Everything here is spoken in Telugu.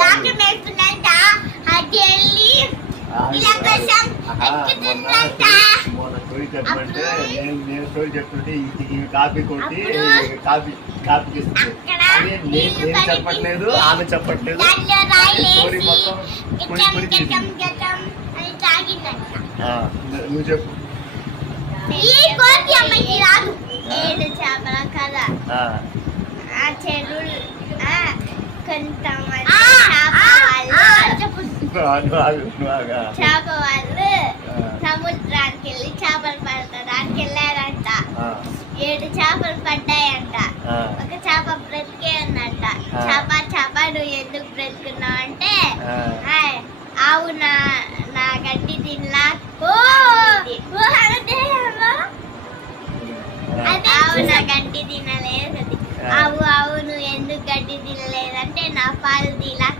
డాక్యుమెంట్ అది వెళ్ళి ఇలా కోసం ఎక్కుతుందంట. చెప్పమంటే నేను స్టోరీ చెప్తుంటే ఈ కాపీ కొట్టి కాపీ ఇస్తుంది. నేను చెప్పట్లేదు, ఆమె చెప్పట్లేదు. దాంట్లో స్టోరీ రాయలేసి మొత్తం అని తాగిందంట. నువ్వు చెప్పు. ఈ కోతి అమ్మాయికి రాదు. ఏడు చేపల కథ. ఆ చెరువులు కొంతమంది చేప వాళ్ళు సముద్రానికి వెళ్ళి చేపలు పడతానికి వెళ్ళారంట. 7 చేపలు పడ్డాయంట. ఒక చేప బ్రతికే ఉందంట. చేప నువ్వు ఎందుకు బ్రతుకున్నావు అంటే ఆవు నా గడ్డి తినలా. ఆవు నా గడ్డి తినలేదు. ఆవు నువ్వు ఎందుకు గడ్డి తినలేదంటే నా పాలు తిలా